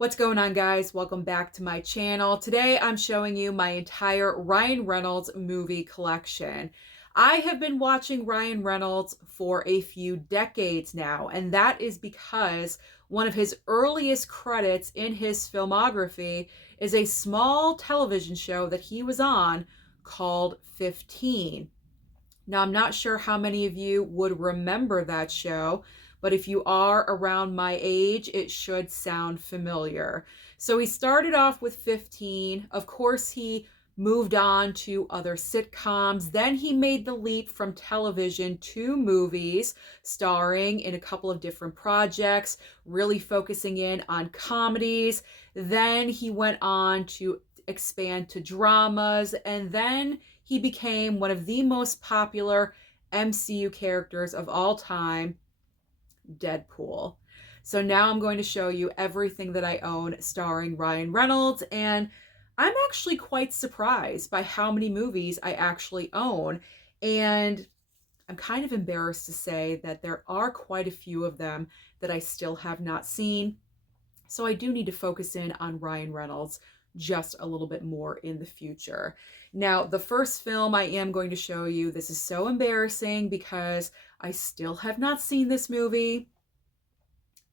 What's going on, guys? Welcome back to my channel. Today I'm showing you my entire Ryan Reynolds movie collection. I have been watching Ryan Reynolds for a few decades now, and that is because one of his earliest credits in his filmography is a small television show that he was on called 15. Now, I'm not sure how many of you would remember that show, but if you are around my age, it should sound familiar. So he started off with 15. Of course, he moved on to other sitcoms. Then he made the leap from television to movies, starring in a couple of different projects, really focusing in on comedies. Then he went on to expand to dramas, and then he became one of the most popular MCU characters of all time, Deadpool. So now I'm going to show you everything that I own starring Ryan Reynolds, and I'm actually quite surprised by how many movies I actually own, and I'm kind of embarrassed to say that there are quite a few of them that I still have not seen. So I do need to focus in on Ryan Reynolds just a little bit more in the future. Now, the first film I am going to show you, this is so embarrassing because I still have not seen this movie.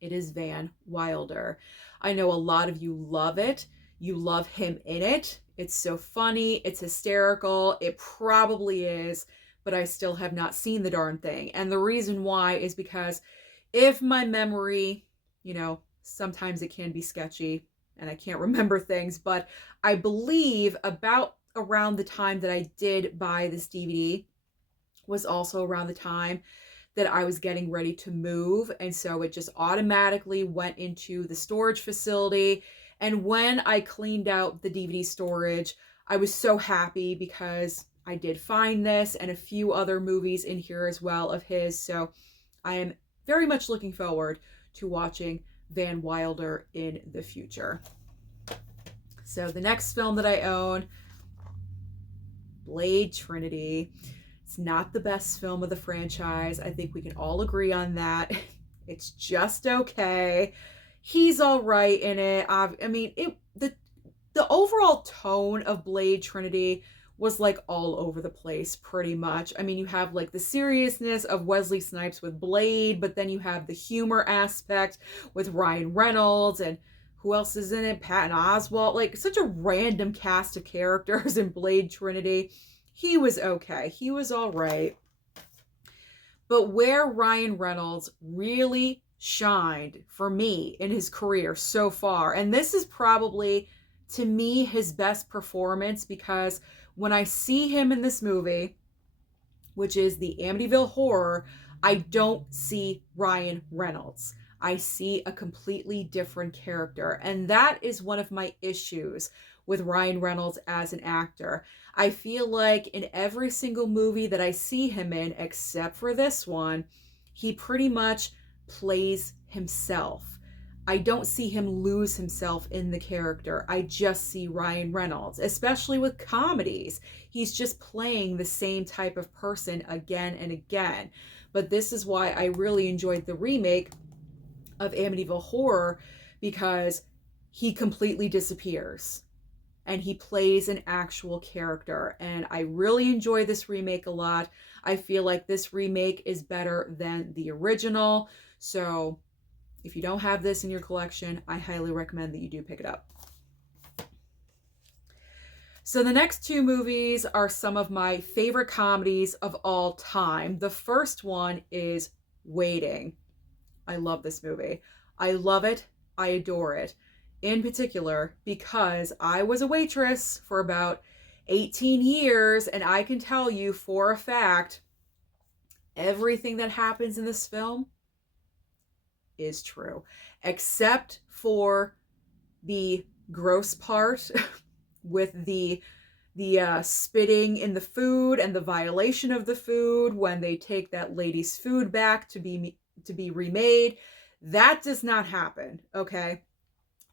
It is Van Wilder. I know a lot of you love it. You love him in it. It's so funny. It's hysterical. It probably is, but I still have not seen the darn thing. And the reason why is because if my memory, sometimes it can be sketchy and I can't remember things, but I believe about around the time that I did buy this DVD was also around the time that I was getting ready to move. And so it just automatically went into the storage facility. And when I cleaned out the DVD storage, I was so happy because I did find this and a few other movies in here as well of his. So I am very much looking forward to watching Van Wilder in the future. So the next film that I own, Blade Trinity. It's not the best film of the franchise. I think we can all agree on that. It's just okay. He's all right in it. The overall tone of Blade Trinity was like all over the place pretty much. I mean, you have like the seriousness of Wesley Snipes with Blade, but then you have the humor aspect with Ryan Reynolds, and who else is in it? Patton Oswalt. Like, such a random cast of characters in Blade Trinity. He was okay. He was all right. But where Ryan Reynolds really shined for me in his career so far, and this is probably, to me, his best performance, because when I see him in this movie, which is the Amityville Horror, I don't see Ryan Reynolds. I see a completely different character. And that is one of my issues with Ryan Reynolds as an actor. I feel like in every single movie that I see him in, except for this one, he pretty much plays himself. I don't see him lose himself in the character. I just see Ryan Reynolds, especially with comedies. He's just playing the same type of person again and again. But this is why I really enjoyed the remake of Amityville Horror, because he completely disappears and he plays an actual character. And I really enjoy this remake a lot. I feel like this remake is better than the original. So if you don't have this in your collection, I highly recommend that you do pick it up. So the next two movies are some of my favorite comedies of all time. The first one is Waiting. I love this movie. I love it. I adore it. In particular, because I was a waitress for about 18 years, and I can tell you for a fact, everything that happens in this film is true, except for the gross part with the spitting in the food and the violation of the food when they take that lady's food back to be remade. That does not happen, okay?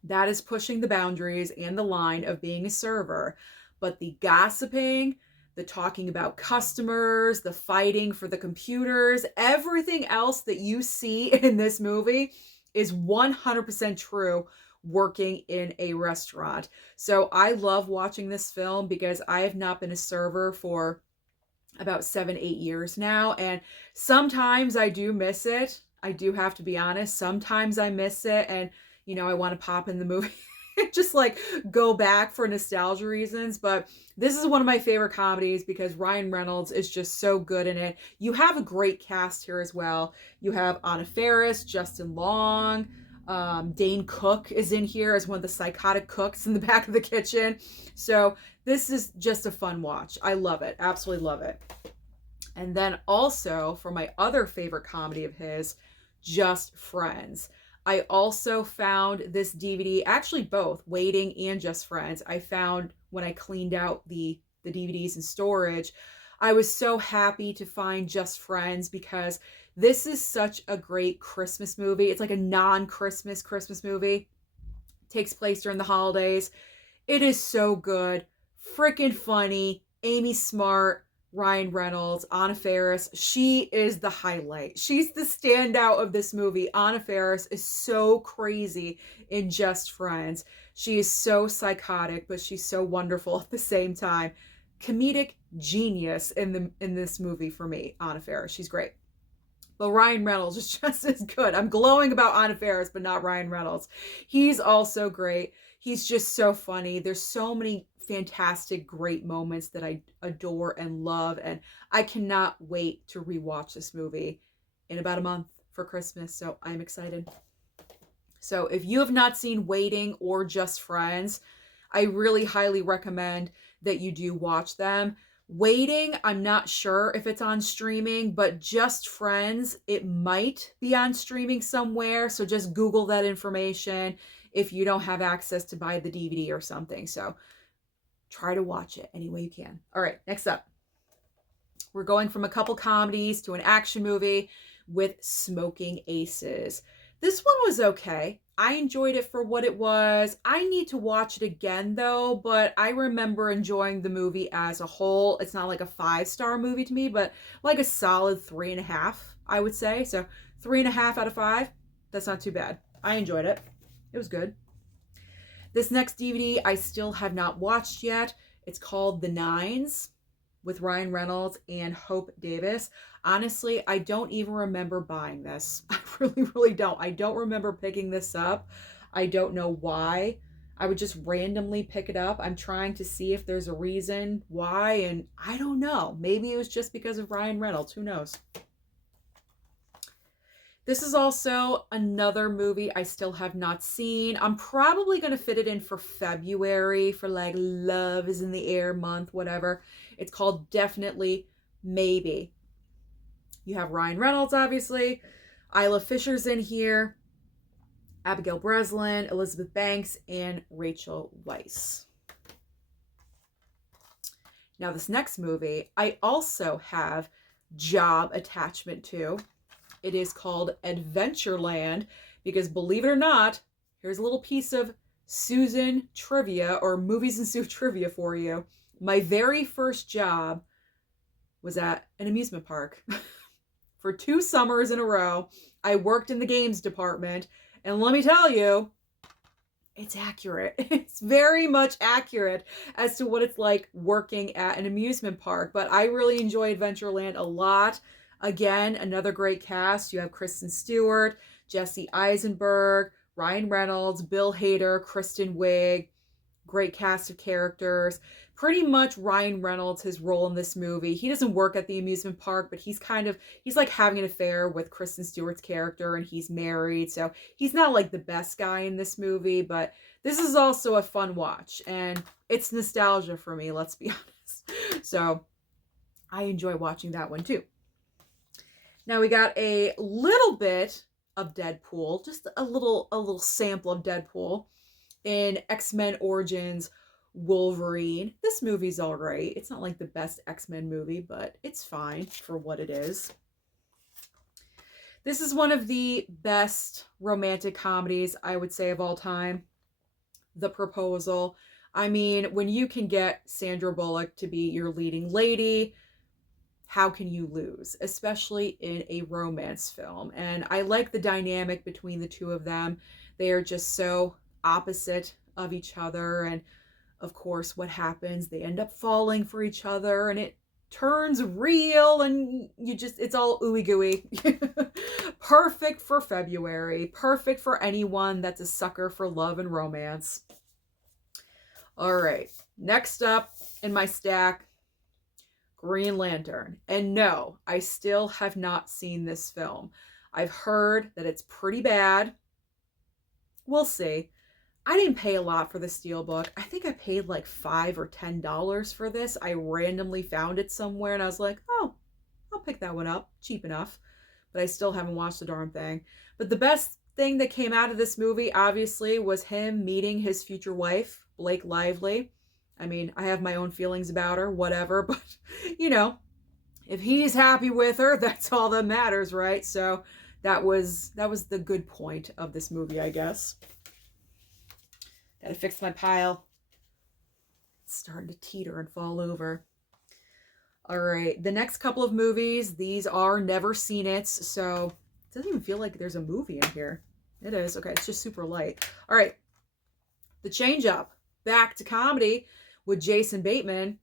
That is pushing the boundaries and the line of being a server. But the gossiping, the talking about customers, the fighting for the computers, everything else that you see in this movie is 100% true working in a restaurant. So I love watching this film because I have not been a server for about 7, 8 years now. And sometimes I do miss it. I do have to be honest. Sometimes I miss it. And, I want to pop in the movie. Just like go back for nostalgia reasons. But this is one of my favorite comedies because Ryan Reynolds is just so good in it. You have a great cast here as well. You have Anna Faris, Justin Long, Dane Cook is in here as one of the psychotic cooks in the back of the kitchen. So this is just a fun watch. I love it. Absolutely love it. And then also for my other favorite comedy of his, Just Friends. I also found this DVD, actually both, Waiting and Just Friends. I found when I cleaned out the DVDs in storage. I was so happy to find Just Friends because this is such a great Christmas movie. It's like a non-Christmas Christmas movie. It takes place during the holidays. It is so good. Freaking funny. Amy Smart, Ryan Reynolds, Anna Faris. She is the highlight. She's the standout of this movie. Anna Faris is so crazy in Just Friends. She is so psychotic, but she's so wonderful at the same time. Comedic genius in this movie for me, Anna Faris. She's great. But Ryan Reynolds is just as good. I'm glowing about Anna Faris, but not Ryan Reynolds. He's also great. He's just so funny. There's so many fantastic, great moments that I adore and love. And I cannot wait to rewatch this movie in about a month for Christmas. So I'm excited. So if you have not seen Waiting or Just Friends, I really highly recommend that you do watch them. Waiting, I'm not sure if it's on streaming, but Just Friends, it might be on streaming somewhere. So just Google that information if you don't have access to buy the DVD or something. So try to watch it any way you can. All right, next up. We're going from a couple comedies to an action movie with Smoking Aces. This one was okay. I enjoyed it for what it was. I need to watch it again though, but I remember enjoying the movie as a whole. It's not like a 5-star movie to me, but like a solid 3.5, I would say. So 3.5 out of 5. That's not too bad. I enjoyed it. It was good. This next DVD I still have not watched yet. It's called The Nines with Ryan Reynolds and Hope Davis. Honestly, I don't even remember buying this. I really don't. I don't remember picking this up. I don't know why. I would just randomly pick it up. I'm trying to see if there's a reason why, and I don't know. Maybe it was just because of Ryan Reynolds. Who knows? This is also another movie I still have not seen. I'm probably going to fit it in for February for like Love is in the Air month, whatever. It's called Definitely Maybe. You have Ryan Reynolds, obviously. Isla Fisher's in here. Abigail Breslin, Elizabeth Banks, and Rachel Weisz. Now this next movie, I also have job attachment to. It is called Adventureland because, believe it or not, here's a little piece of Susan trivia or Movies&Sue trivia for you. My very first job was at an amusement park. For 2 summers in a row, I worked in the games department, and let me tell you, it's accurate. It's very much accurate as to what it's like working at an amusement park, but I really enjoy Adventureland a lot. Again, another great cast. You have Kristen Stewart, Jesse Eisenberg, Ryan Reynolds, Bill Hader, Kristen Wiig. Great cast of characters. Pretty much Ryan Reynolds, his role in this movie. He doesn't work at the amusement park, but he's like having an affair with Kristen Stewart's character, and he's married. So he's not like the best guy in this movie, but this is also a fun watch, and it's nostalgia for me, let's be honest. So I enjoy watching that one too. Now we got a little bit of Deadpool, just a little sample of Deadpool in X-Men Origins Wolverine. This movie's all right. It's not like the best X-Men movie, but it's fine for what it is. This is one of the best romantic comedies, I would say, of all time. The Proposal. I mean, when you can get Sandra Bullock to be your leading lady, how can you lose? Especially in a romance film. And I like the dynamic between the two of them. They are just so opposite of each other. And of course, what happens? They end up falling for each other and it turns real and it's all ooey gooey. Perfect for February. Perfect for anyone that's a sucker for love and romance. All right. Next up in my stack, Green Lantern. And no, I still have not seen this film. I've heard that it's pretty bad. We'll see. I didn't pay a lot for the Steelbook. I think I paid like $5 or $10 for this. I randomly found it somewhere and I was like, oh, I'll pick that one up. Cheap enough. But I still haven't watched the darn thing. But the best thing that came out of this movie, obviously, was him meeting his future wife, Blake Lively. I mean, I have my own feelings about her, whatever. But, you know, if he's happy with her, that's all that matters, right? So that was the good point of this movie, I guess. Gotta fix my pile. It's starting to teeter and fall over. All right, the next couple of movies, these are never seen it, so it doesn't even feel like there's a movie in here. It is. Okay, it's just super light. All right, The Change Up, back to comedy with Jason Bateman.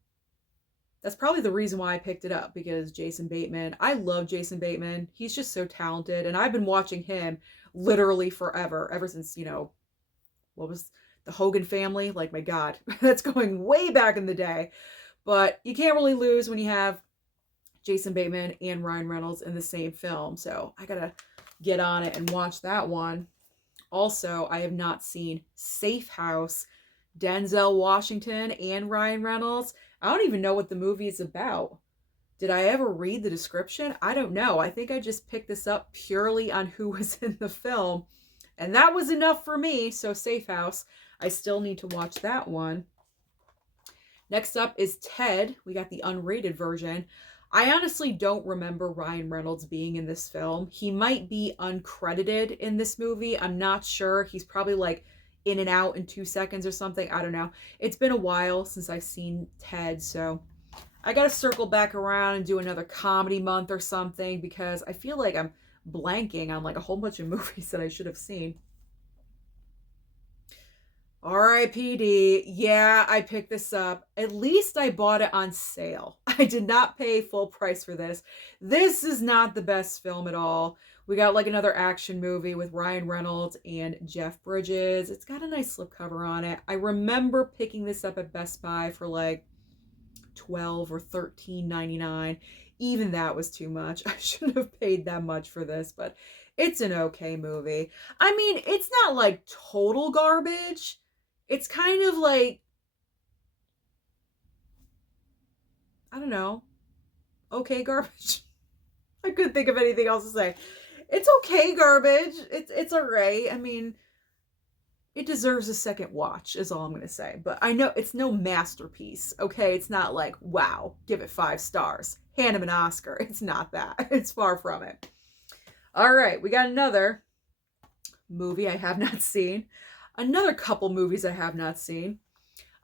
That's probably the reason why I picked it up, because Jason Bateman, I love Jason Bateman. He's just so talented, and I've been watching him literally forever, ever since, you know, what was the Hogan Family? Like, my God, that's going way back in the day. But you can't really lose when you have Jason Bateman and Ryan Reynolds in the same film. So I gotta get on it and watch that one. Also, I have not seen Safe House, Denzel Washington and Ryan Reynolds. I don't even know what the movie is about. Did I ever read the description? I don't know. I think I just picked this up purely on who was in the film. And that was enough for me. So Safe House, I still need to watch that one. Next up is Ted. We got the unrated version. I honestly don't remember Ryan Reynolds being in this film. He might be uncredited in this movie. I'm not sure. He's probably like in and out in 2 seconds or something. I don't know. It's been a while since I've seen Ted, so I got to circle back around and do another comedy month or something, because I feel like I'm blanking on like a whole bunch of movies that I should have seen. R.I.P.D. Yeah, I picked this up. At least I bought it on sale. I did not pay full price for this. This is not the best film at all. We got like another action movie with Ryan Reynolds and Jeff Bridges. It's got a nice slipcover on it. I remember picking this up at Best Buy for like $12 or $13.99. Even that was too much. I shouldn't have paid that much for this, but it's an okay movie. I mean, it's not like total garbage. It's kind of like, I don't know, okay garbage. I couldn't think of anything else to say. It's okay garbage. It's all right. I mean, it deserves a second watch is all I'm going to say. But I know it's no masterpiece, okay? It's not like, wow, give it 5 stars. Hand him an Oscar. It's not that. It's far from it. All right, we got another movie I have not seen. Another couple movies I have not seen.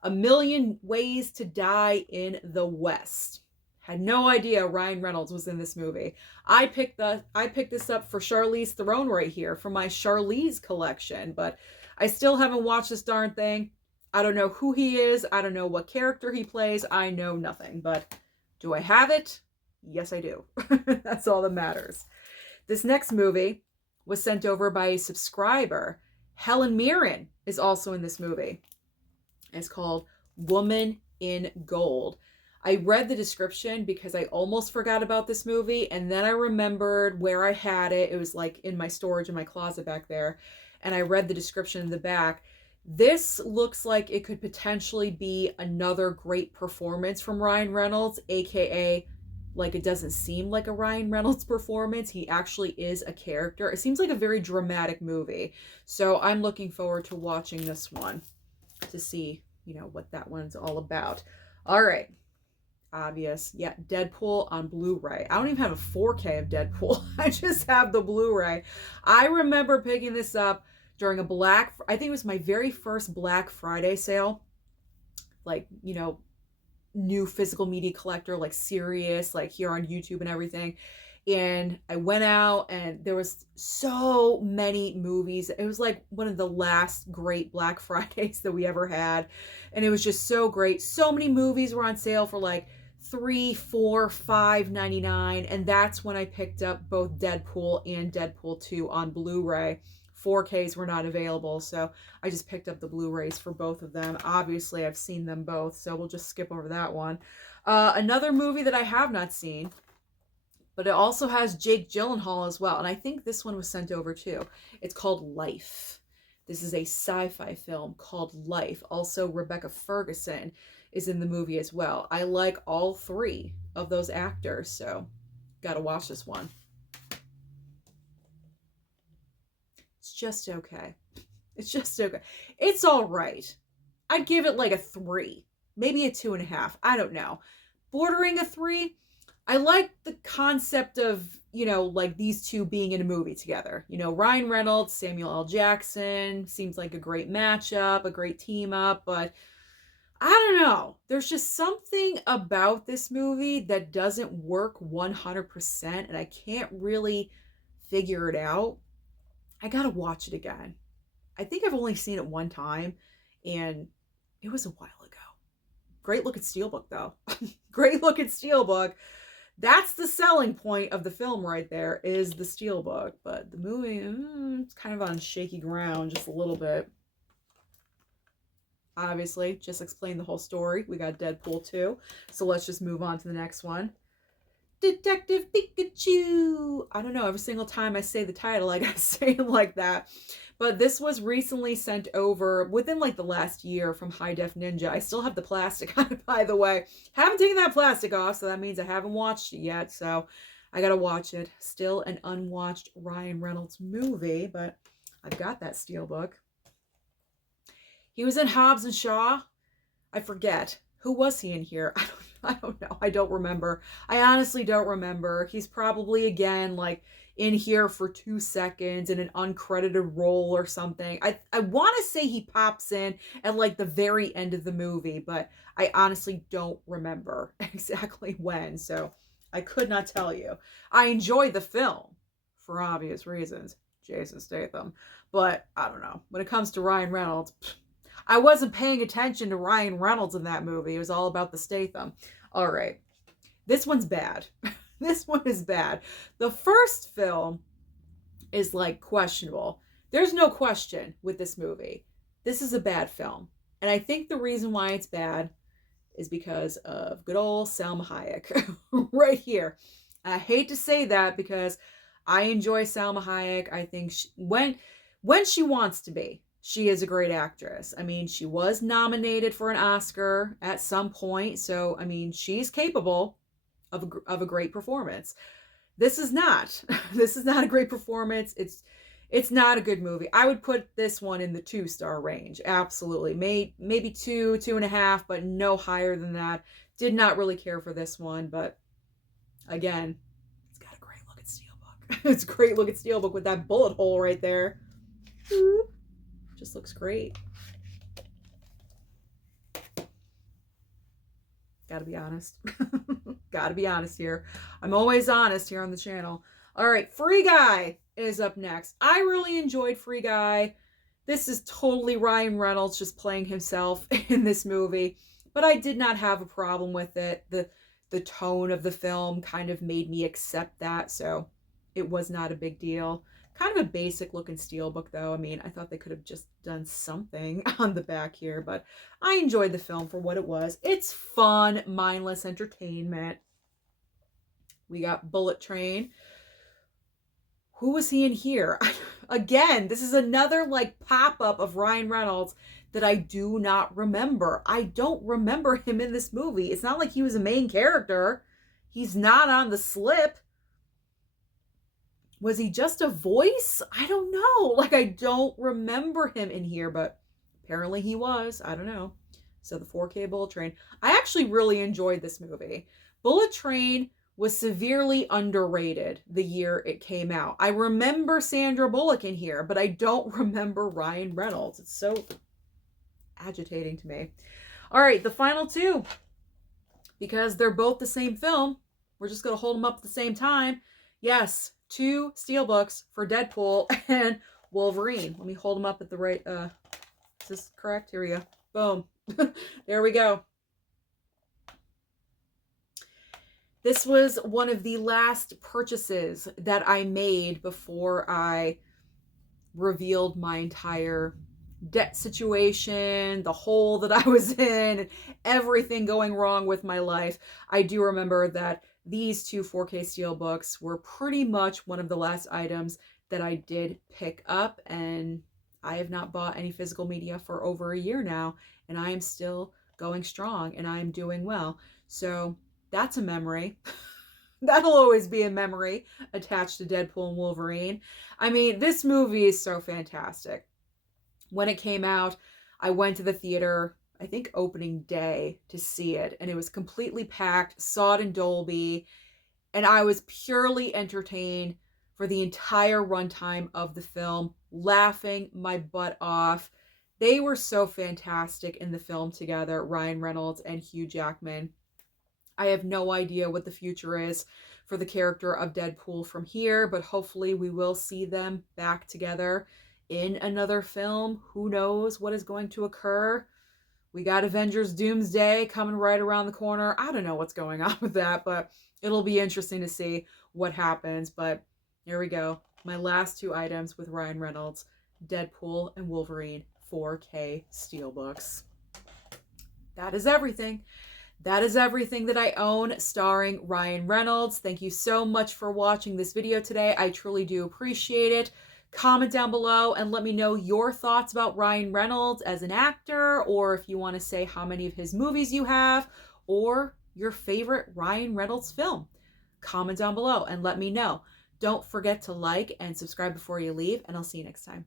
A Million Ways to Die in the West. Had no idea Ryan Reynolds was in this movie. I picked this up for Charlize Theron right here, for my Charlize collection, but I still haven't watched this darn thing. I don't know who he is. I don't know what character he plays. I know nothing, but do I have it? Yes, I do. That's all that matters. This next movie was sent over by a subscriber. Helen Mirren is also in this movie. It's called Woman in Gold. I read the description because I almost forgot about this movie, and then I remembered where I had it. It was like in my storage in my closet back there, and I read the description in the back. This looks like it could potentially be another great performance from Ryan Reynolds, aka like it doesn't seem like a Ryan Reynolds performance. He actually is a character. It seems like a very dramatic movie. So I'm looking forward to watching this one to see, you know, what that one's all about. All right. Obvious. Yeah, Deadpool on Blu-ray. I don't even have a 4K of Deadpool. I just have the Blu-ray. I remember picking this up during I think it was my very first Black Friday sale. Like, you know, new physical media collector, like serious, like here on YouTube and everything. And I went out and there was so many movies. It was like one of the last great Black Fridays that we ever had. And it was just so great. So many movies were on sale for like $3, $4, $5.99. And that's when I picked up both Deadpool and Deadpool 2 on Blu-ray. 4Ks were not available, so I just picked up the Blu-rays for both of them. Obviously, I've seen them both, so we'll just skip over that one. Another movie that I have not seen, but it also has Jake Gyllenhaal as well, and I think this one was sent over too. It's called Life. This is a sci-fi film called Life. Also, Rebecca Ferguson is in the movie as well. I like all three of those actors, so gotta watch this one. It's just okay. It's just okay. It's all right. I'd give it like a 3, maybe a 2.5. I don't know. Bordering a 3. I like the concept of, like these two being in a movie together. Ryan Reynolds, Samuel L. Jackson seems like a great matchup, a great team up, but I don't know. There's just something about this movie that doesn't work 100%, and I can't really figure it out. I gotta watch it again. I think I've only seen it one time, and it was a while ago. Great look at Steelbook, though. Great look at Steelbook. That's the selling point of the film right there, is the Steelbook. But the movie, it's kind of on shaky ground, just a little bit. Obviously, just explained the whole story. We got Deadpool 2. So let's just move on to the next one. Detective Pikachu. I don't know, every single time I say the title, I gotta say it like that. But this was recently sent over within like the last year from High Def Ninja. I still have the plastic on it, by the way. Haven't taken that plastic off, so that means I haven't watched it yet. So I gotta watch it. Still an unwatched Ryan Reynolds movie, but I've got that Steelbook. He was in Hobbs and Shaw. I forget. Who was he in here? I don't know. I don't remember. I honestly don't remember. He's probably, again, like in here for 2 seconds in an uncredited role or something. I want to say he pops in at like the very end of the movie, but I honestly don't remember exactly when. So I could not tell you. I enjoyed the film for obvious reasons. Jason Statham. But I don't know. When it comes to Ryan Reynolds, I wasn't paying attention to Ryan Reynolds in that movie. It was all about the Statham. All right. This one's bad. This one is bad. The first film is like questionable. There's no question with this movie. This is a bad film. And I think the reason why it's bad is because of good old Salma Hayek right here. I hate to say that because I enjoy Salma Hayek. I think when she wants to be, she is a great actress. I mean, she was nominated for an Oscar at some point. So, I mean, she's capable of a great performance. This is not. This is not a great performance. It's not a good movie. I would put this one in the 2-star range. Absolutely. Maybe 2, 2.5, but no higher than that. Did not really care for this one. But again, it's got a great look at Steelbook. It's a great look at Steelbook with that bullet hole right there. Just looks great. Gotta be honest. Gotta be honest here. I'm always honest here on the channel. All right, Free Guy is up next. I really enjoyed Free Guy. This is totally Ryan Reynolds just playing himself in this movie, but I did not have a problem with it. The tone of the film kind of made me accept that, so it was not a big deal. Kind of a basic looking Steelbook though. I mean, I thought they could have just done something on the back here, but I enjoyed the film for what it was. It's fun, mindless entertainment. We got Bullet Train. Who was he in here? Again, this is another like pop-up of Ryan Reynolds that I do not remember. I don't remember him in this movie. It's not like he was a main character. He's not on the slip. Was he just a voice? I don't know. Like, I don't remember him in here, but apparently he was. I don't know. So the 4K Bullet Train. I actually really enjoyed this movie. Bullet Train was severely underrated the year it came out. I remember Sandra Bullock in here, but I don't remember Ryan Reynolds. It's so agitating to me. All right, the final two. Because they're both the same film, we're just going to hold them up at the same time. Yes, 2 steelbooks for Deadpool and Wolverine. Let me hold them up at the right, is this correct? Here we go. Boom. There we go. This was one of the last purchases that I made before I revealed my entire debt situation, the hole that I was in, everything going wrong with my life. I do remember that these 2 4K steelbooks were pretty much one of the last items that I did pick up, and I have not bought any physical media for over a year now, and I am still going strong and I am doing well. So that's a memory. That'll always be a memory attached to Deadpool and Wolverine. I mean, this movie is so fantastic. When it came out, I went to the theater, I think opening day, to see it, and it was completely packed, saw it in Dolby, and I was purely entertained for the entire runtime of the film, laughing my butt off. They were so fantastic in the film together, Ryan Reynolds and Hugh Jackman. I have no idea what the future is for the character of Deadpool from here, but hopefully we will see them back together in another film. Who knows what is going to occur? We got Avengers Doomsday coming right around the corner. I don't know what's going on with that, but it'll be interesting to see what happens. But here we go. My last 2 items with Ryan Reynolds, Deadpool and Wolverine 4K Steelbooks. That is everything. That is everything that I own starring Ryan Reynolds. Thank you so much for watching this video today. I truly do appreciate it. Comment down below and let me know your thoughts about Ryan Reynolds as an actor, or if you want to say how many of his movies you have, or your favorite Ryan Reynolds film. Comment down below and let me know. Don't forget to like and subscribe before you leave, and I'll see you next time.